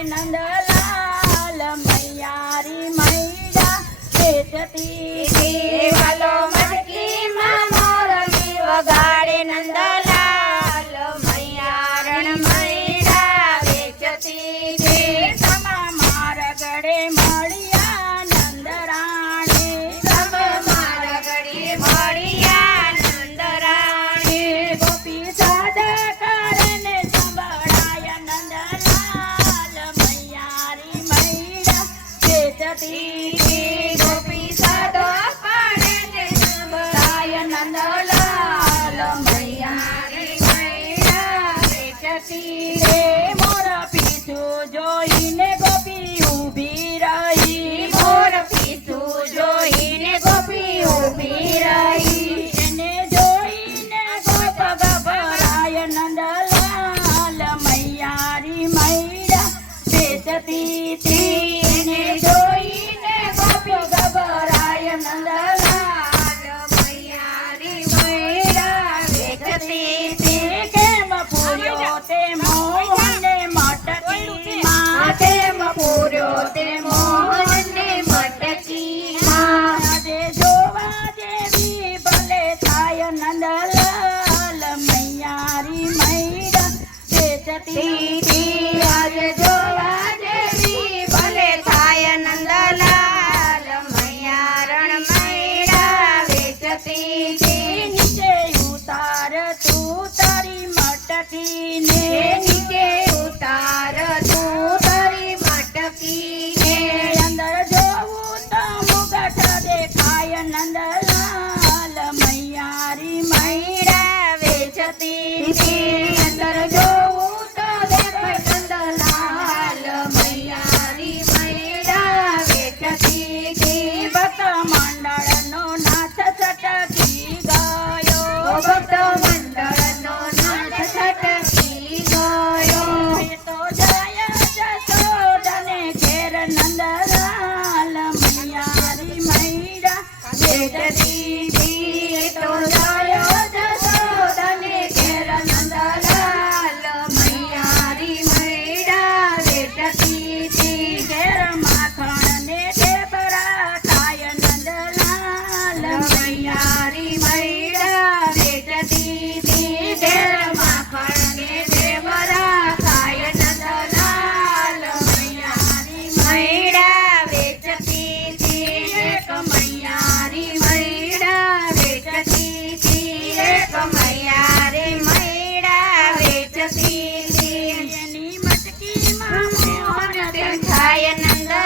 નંદલાલ મૈયારી મૈડા વેચતી દેવાલો મટકીમાં મોરલી વગાડે નંદલાલ મૈયારણ મૈડા વેચતી તે સમા મારા ગળે મળ્યા નંદરાણી તમે મારા ઘડી મળ્યા નંદરાણી ગોપી સાદા કારણે સંભળાય નંદલાલ મૈયારી મૈડા વેચતી ગોપી સાદો પાડે ને સંભળાય નંદલાલ મૈયારી મૈડા વેચતી રે મોરા પીછું જોઈને ગોપી ઊભી રહી મોર પીછું જોઈને ગોપી ઊભી રહી એને જોઈને ગોપ ગભરાય નંદલાલ મૈયારી મૈડા વેચતી